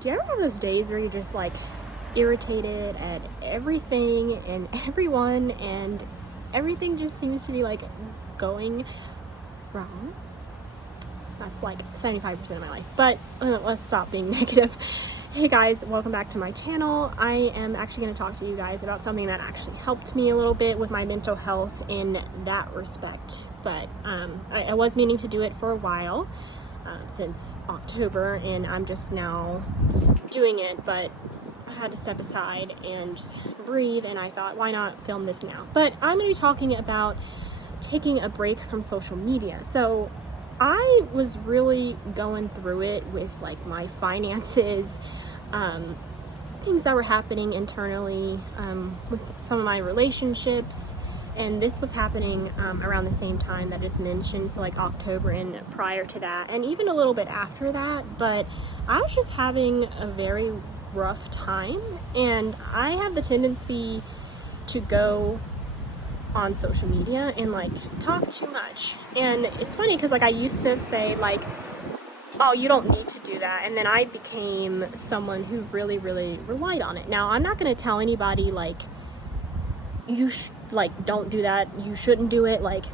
Do you ever have those days where you're just like irritated at everything and everyone, and everything just seems to be like going wrong? That's like 75% of my life. But let's stop being negative. Hey guys, welcome back to my channel. I am actually going to talk to you guys about something that actually helped me a little bit with my mental health in that respect. But I was meaning to do it for a while, since October, and I'm just now doing it, but I had to step aside and just breathe, and I thought, why not film this now? But I'm going to be talking about taking a break from social media. So I was really going through it with like my finances, things that were happening internally, with some of my relationships, and this was happening around the same time that I just mentioned, so like October and prior to that, and even a little bit after that. But I was just having a very rough time, and I have the tendency to go on social media and like talk too much. And it's funny because like I used to say like, oh, you don't need to do that, and then I became someone who really relied on it. Now I'm not going to tell anybody like you like don't do that, you shouldn't do it, like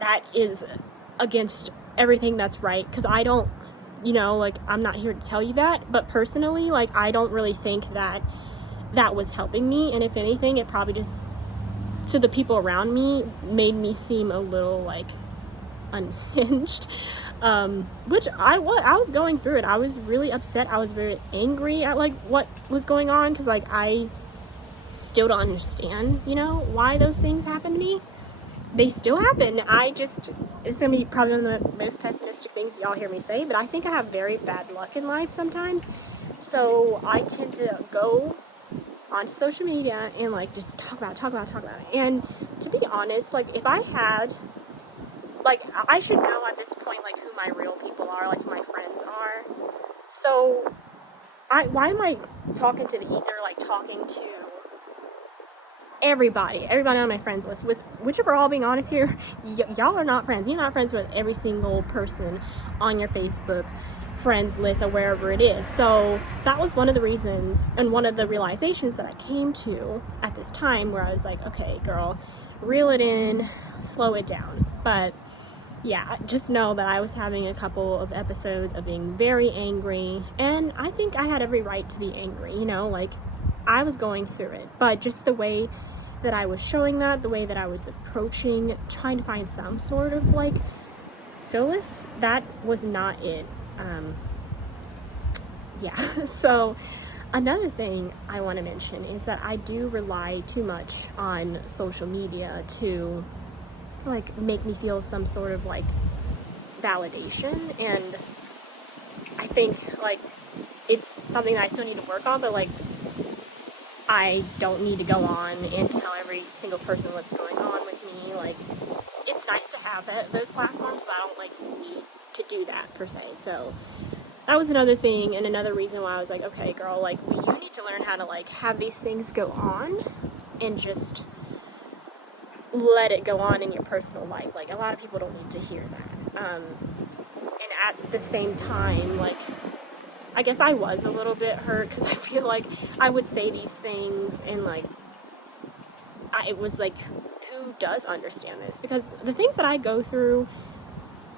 that is against everything that's right, because I don't, like I'm not here to tell you that. But personally, like I don't really think that that was helping me, and if anything it probably just, to the people around me, made me seem a little like unhinged, which I was going through it. I was really upset. I was very angry at like what was going on, because like I still don't understand, why those things happen to me. They still happen. It's gonna be probably one of the most pessimistic things y'all hear me say, but I think I have very bad luck in life sometimes. So I tend to go onto social media and like just talk about it. And to be honest, like if I had, like I should know at this point like who my real people are, like who my friends are. So why am I talking to the ether, like talking to everybody on my friends list, which if we're all being honest here, y'all are not friends. You're not friends with every single person on your Facebook friends list or wherever it is. So that was one of the reasons and one of the realizations that I came to at this time, where I was like, okay girl, reel it in, slow it down. But yeah, just know that I was having a couple of episodes of being very angry, and I think I had every right to be angry, like I was going through it. But just the way that I was showing that, the way that I was approaching, trying to find some sort of like solace, that was not it. Yeah. So another thing I want to mention is that I do rely too much on social media to like make me feel some sort of like validation, and I think like it's something that I still need to work on. But like I don't need to go on and tell every single person what's going on with me. Like it's nice to have those platforms, but I don't like need to do that per se. So that was another thing, and another reason why I was like, okay girl, like you need to learn how to like have these things go on and just let it go on in your personal life. Like a lot of people don't need to hear that. And at the same time, like I guess I was a little bit hurt, because I feel like I would say these things and like it was like, who does understand this? Because the things that I go through,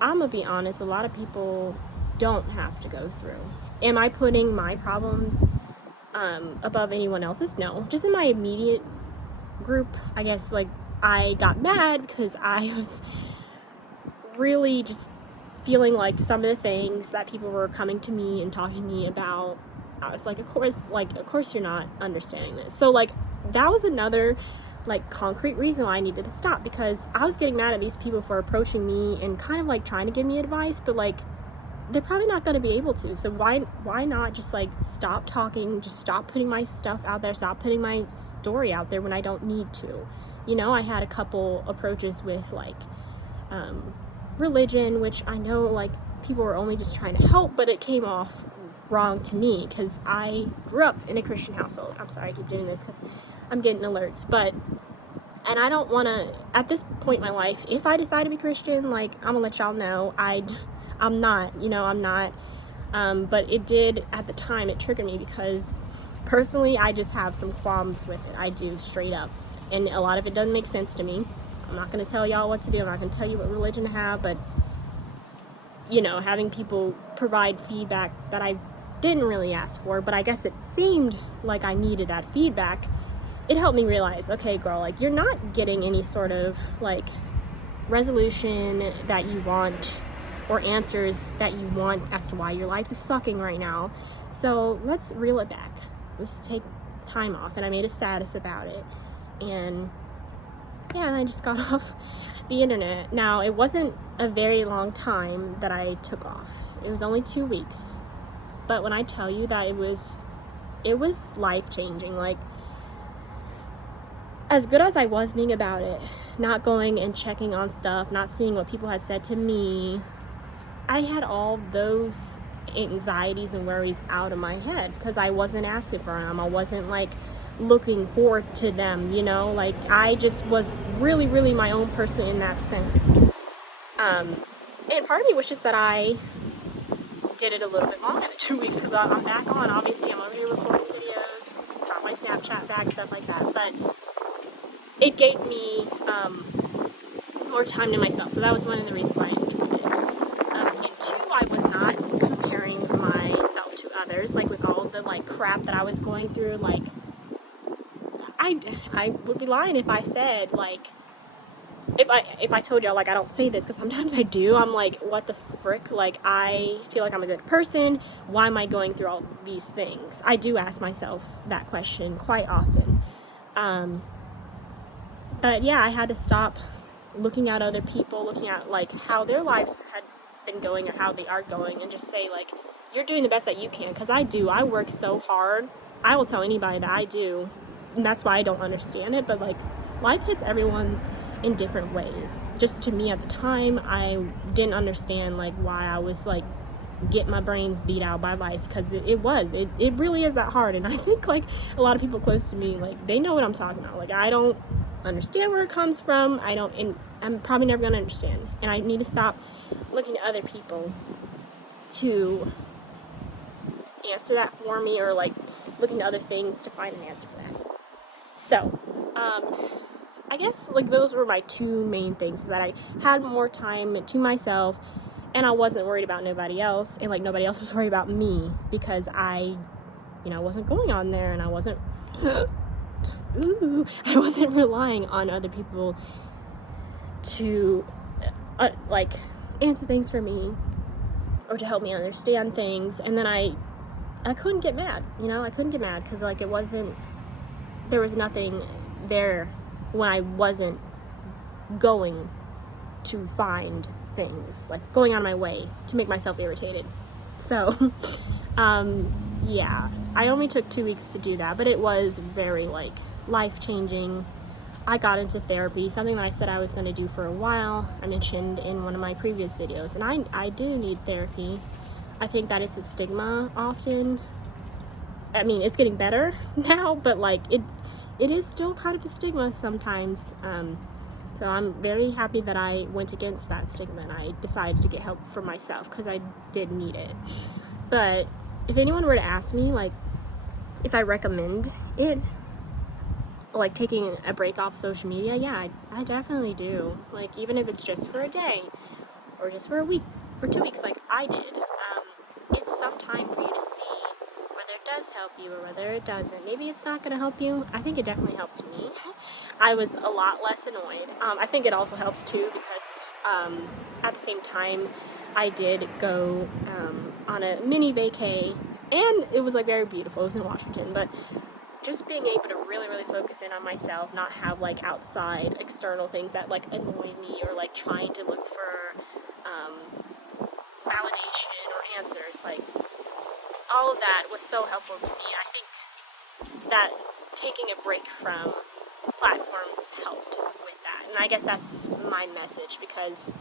I'm gonna be honest, a lot of people don't have to go through. Am I putting my problems above anyone else's? No. Just in my immediate group, I guess, like I got mad because I was really just feeling like some of the things that people were coming to me and talking to me about, I was like, of course you're not understanding this. So like that was another like concrete reason why I needed to stop, because I was getting mad at these people for approaching me and kind of like trying to give me advice, but like they're probably not going to be able to. So why not just like stop talking, just stop putting my stuff out there, stop putting my story out there when I don't need to. I had a couple approaches with like religion, which I know like people were only just trying to help, but it came off wrong to me because I grew up in a Christian household. I'm sorry I keep doing this because I'm getting alerts, and I don't want to, at this point in my life, if I decide to be Christian, like I'm gonna let y'all know I'm not, I'm not But it did, at the time, it triggered me because personally I just have some qualms with it. I do, straight up. And a lot of it doesn't make sense to me. I'm not going to tell y'all what to do. I'm not going to tell you what religion to have, but you know, having people provide feedback that I didn't really ask for, but I guess it seemed like I needed that feedback, it helped me realize, okay, girl, like, you're not getting any sort of like resolution that you want or answers that you want as to why your life is sucking right now. So let's reel it back. Let's take time off. And I made a status about it. And yeah, and I just got off the internet. Now, it wasn't a very long time that I took off. It was only 2 weeks. But when I tell you that it was life-changing. Like, as good as I was being about it, not going and checking on stuff, not seeing what people had said to me, I had all those anxieties and worries out of my head because I wasn't asking for them. I wasn't like looking forward to them, you know, like I just was really, really my own person in that sense. And part of me was just that I did it a little bit longer than 2 weeks because I'm back on. Obviously, I'm over here recording videos, got my Snapchat back, stuff like that. But it gave me more time to myself, so that was one of the reasons why I enjoyed it. And two, I was not comparing myself to others, like with all the like crap that I was going through. Like, I would be lying if I said like, if I told y'all, like, I don't say this because sometimes I do. I'm like, what the frick? Like, I feel like I'm a good person. Why am I going through all these things? I do ask myself that question quite often. But yeah, I had to stop looking at other people, looking at like how their lives had been going or how they are going, and just say like, you're doing the best that you can. Because I do. I work so hard. I will tell anybody that I do. And that's why I don't understand it. But like, life hits everyone in different ways. Just to me at the time, I didn't understand like why I was like get my brains beat out by life, because it really is that hard. And I think like a lot of people close to me, like, they know what I'm talking about. Like, I don't understand where it comes from. And I'm probably never gonna understand. And I need to stop looking at other people to answer that for me, or like looking to other things to find an answer for that. So, I guess like those were my two main things, is that I had more time to myself and I wasn't worried about nobody else, and like nobody else was worried about me because I, you know, wasn't going on there, and I wasn't I wasn't relying on other people to like answer things for me or to help me understand things. And then I couldn't get mad, you know, I couldn't get mad because like there was nothing there when I wasn't going to find things, like going on my way to make myself irritated. So yeah, I only took 2 weeks to do that, but it was very like life-changing. I got into therapy, something that I said I was going to do for a while. I mentioned in one of my previous videos, and I do need therapy. I think that it's a stigma often. I mean, it's getting better now, but like it is still kind of a stigma sometimes. So I'm very happy that I went against that stigma and I decided to get help for myself, because I did need it. But if anyone were to ask me like if I recommend it, like taking a break off social media, yeah, I definitely do. Like, even if it's just for a day or just for a week or 2 weeks like I did, it's some time for you to see whether it does help you or whether it doesn't. Maybe it's not going to help you. I think it definitely helped me. I was a lot less annoyed. I think it also helps too because at the same time I did go on a mini vacay, and it was like very beautiful. It was in Washington, but just being able to really, really focus in on myself, not have like outside external things that like annoy me, or like trying to look for validation or answers. Like, all of that was so helpful to me. I think that taking a break from platforms helped with that. And I guess that's my message, because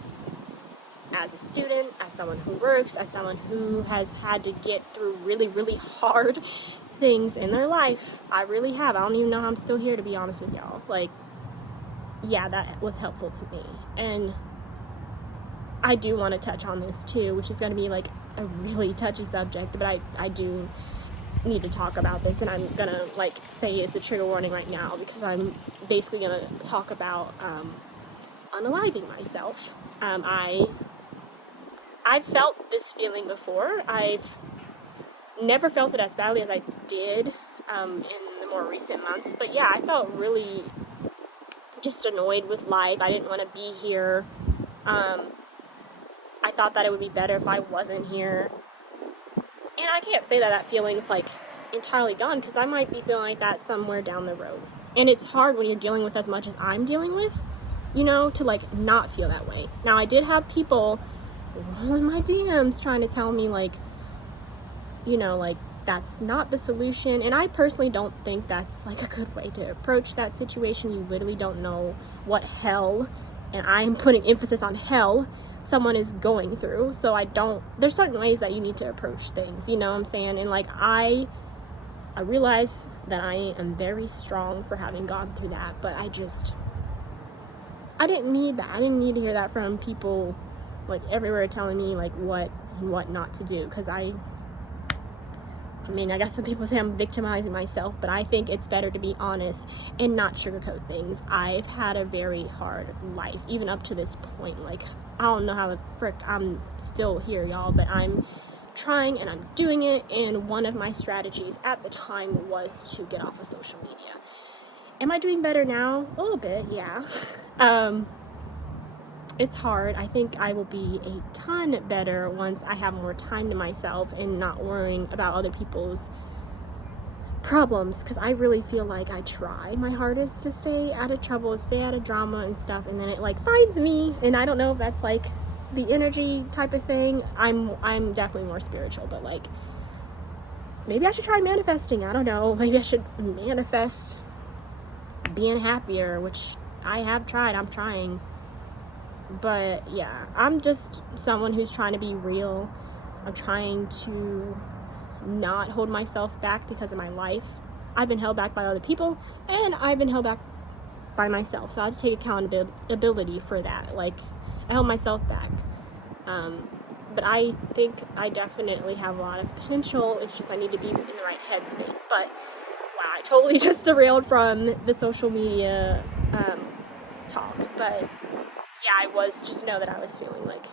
as a student, as someone who works, as someone who has had to get through really, really hard things in their life, I really have. I don't even know how I'm still here, to be honest with y'all. Like, yeah, that was helpful to me. And I do want to touch on this too, which is going to be like a really touchy subject, but I do need to talk about this, and I'm gonna like say it's a trigger warning right now because I'm basically gonna talk about unaliving myself. I've felt this feeling before. I've never felt it as badly as I did in the more recent months, but yeah, I felt really just annoyed with life. I didn't want to be here. I thought that it would be better if I wasn't here. And I can't say that that feeling's like entirely gone, because I might be feeling like that somewhere down the road. And it's hard when you're dealing with as much as I'm dealing with, you know, to like not feel that way. Now, I did have people in my DMs trying to tell me like, you know, like that's not the solution. And I personally don't think that's like a good way to approach that situation. You literally don't know what hell, and I'm putting emphasis on hell, someone is going through. So there's certain ways that you need to approach things, you know what I'm saying? And like I realize that I am very strong for having gone through that, but I didn't need that. I didn't need to hear that from people like everywhere telling me like what and what not to do, because I mean, I guess some people say I'm victimizing myself, but I think it's better to be honest and not sugarcoat things. I've had a very hard life, even up to this point. Like, I don't know how the frick I'm still here, y'all, but I'm trying and I'm doing it, and one of my strategies at the time was to get off of social media. Am I doing better now? A little bit, yeah. It's hard. I think I will be a ton better once I have more time to myself and not worrying about other people's problems, because I really feel like I try my hardest to stay out of trouble, stay out of drama and stuff, and then it like finds me, and I don't know if that's like the energy type of thing. I'm definitely more spiritual, but like maybe I should try manifesting. I don't know. Maybe I should manifest being happier, which I have tried. I'm trying. But yeah, I'm just someone who's trying to be real. I'm trying to not hold myself back because of my life. I've been held back by other people, and I've been held back by myself. So I have to take accountability for that. Like, I held myself back. But I think I definitely have a lot of potential. It's just I need to be in the right headspace. But wow, I totally just derailed from the social media talk. But yeah, I was just know that I was feeling like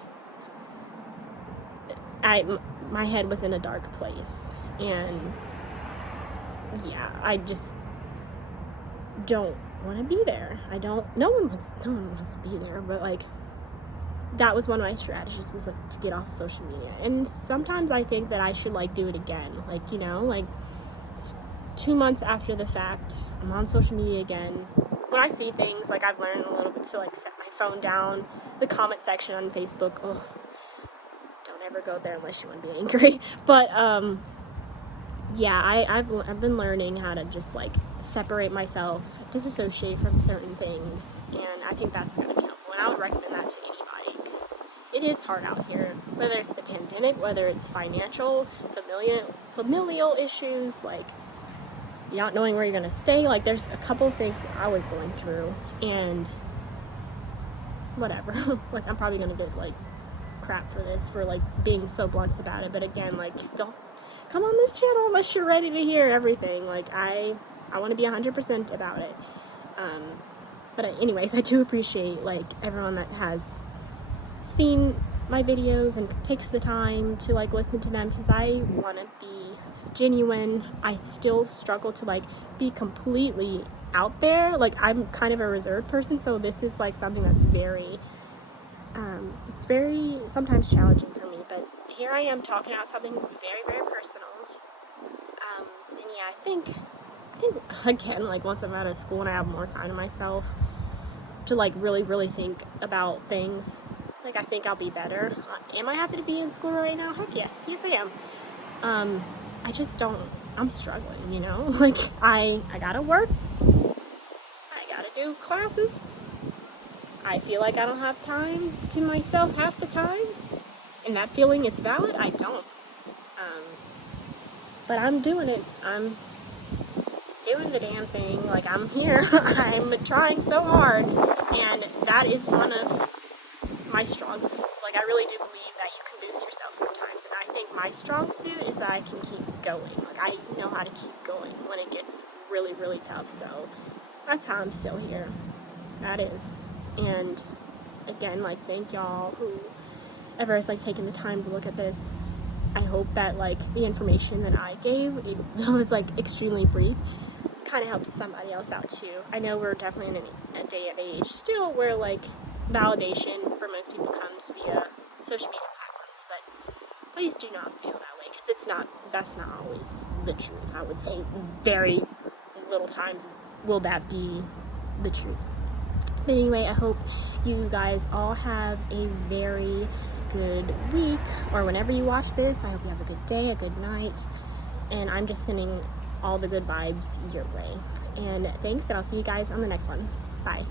my head was in a dark place, and yeah, I just don't want to be there. No one wants to be there, but like that was one of my strategies, was like to get off of social media. And sometimes I think that I should like do it again, like, you know, like 2 months after the fact, I'm on social media again. When I see things, like I've learned a little bit to like set my phone down. The comment section on Facebook, oh, don't ever go there unless you want to be angry. But yeah, I've been learning how to just like separate myself, disassociate from certain things, and I think that's gonna be helpful. And I would recommend that to anybody, because it is hard out here. Whether it's the pandemic, whether it's financial, familial issues, like not knowing where you're gonna stay. Like, there's a couple of things I was going through, and whatever. Like, I'm probably gonna get like crap for this, for like being so blunt about it. But again, like, don't come on this channel unless you're ready to hear everything. Like, I want to be 100% about it. But anyways, I do appreciate like everyone that has seen my videos and takes the time to like listen to them, because I want to be genuine. I still struggle to like be completely out there. Like, I'm kind of a reserved person, so this is like something that's very it's very sometimes challenging for me, but here I am talking about something very, very personal. And yeah, I think again, like once I'm out of school and I have more time to myself to like really, really think about things, like I think I'll be better. Am I happy to be in school right now? Heck yes I am. I'm struggling, you know, like I gotta work, I gotta do classes, I feel like I don't have time to myself half the time, and that feeling is valid. I don't, but I'm doing it, I'm doing the damn thing, like I'm here, I'm trying so hard, and that is one of my strong suits. Like, I really do believe that you can lose yourself sometimes, and I think my strong suit is that I can keep going. Like, I know how to keep going when it gets really, really tough. So that's how I'm still here. That is. And again, like, thank y'all whoever is like taking the time to look at this. I hope that like the information that I gave, it was like extremely brief, kind of helps somebody else out too. I know we're definitely in a day and age still where like validation for most people comes via social media platforms, but please do not feel that way, because that's not always the truth. I would say very little times will that be the truth. But anyway, I hope you guys all have a very good week, or whenever you watch this, I hope you have a good day, a good night, and I'm just sending all the good vibes your way. And thanks, and I'll see you guys on the next one. Bye.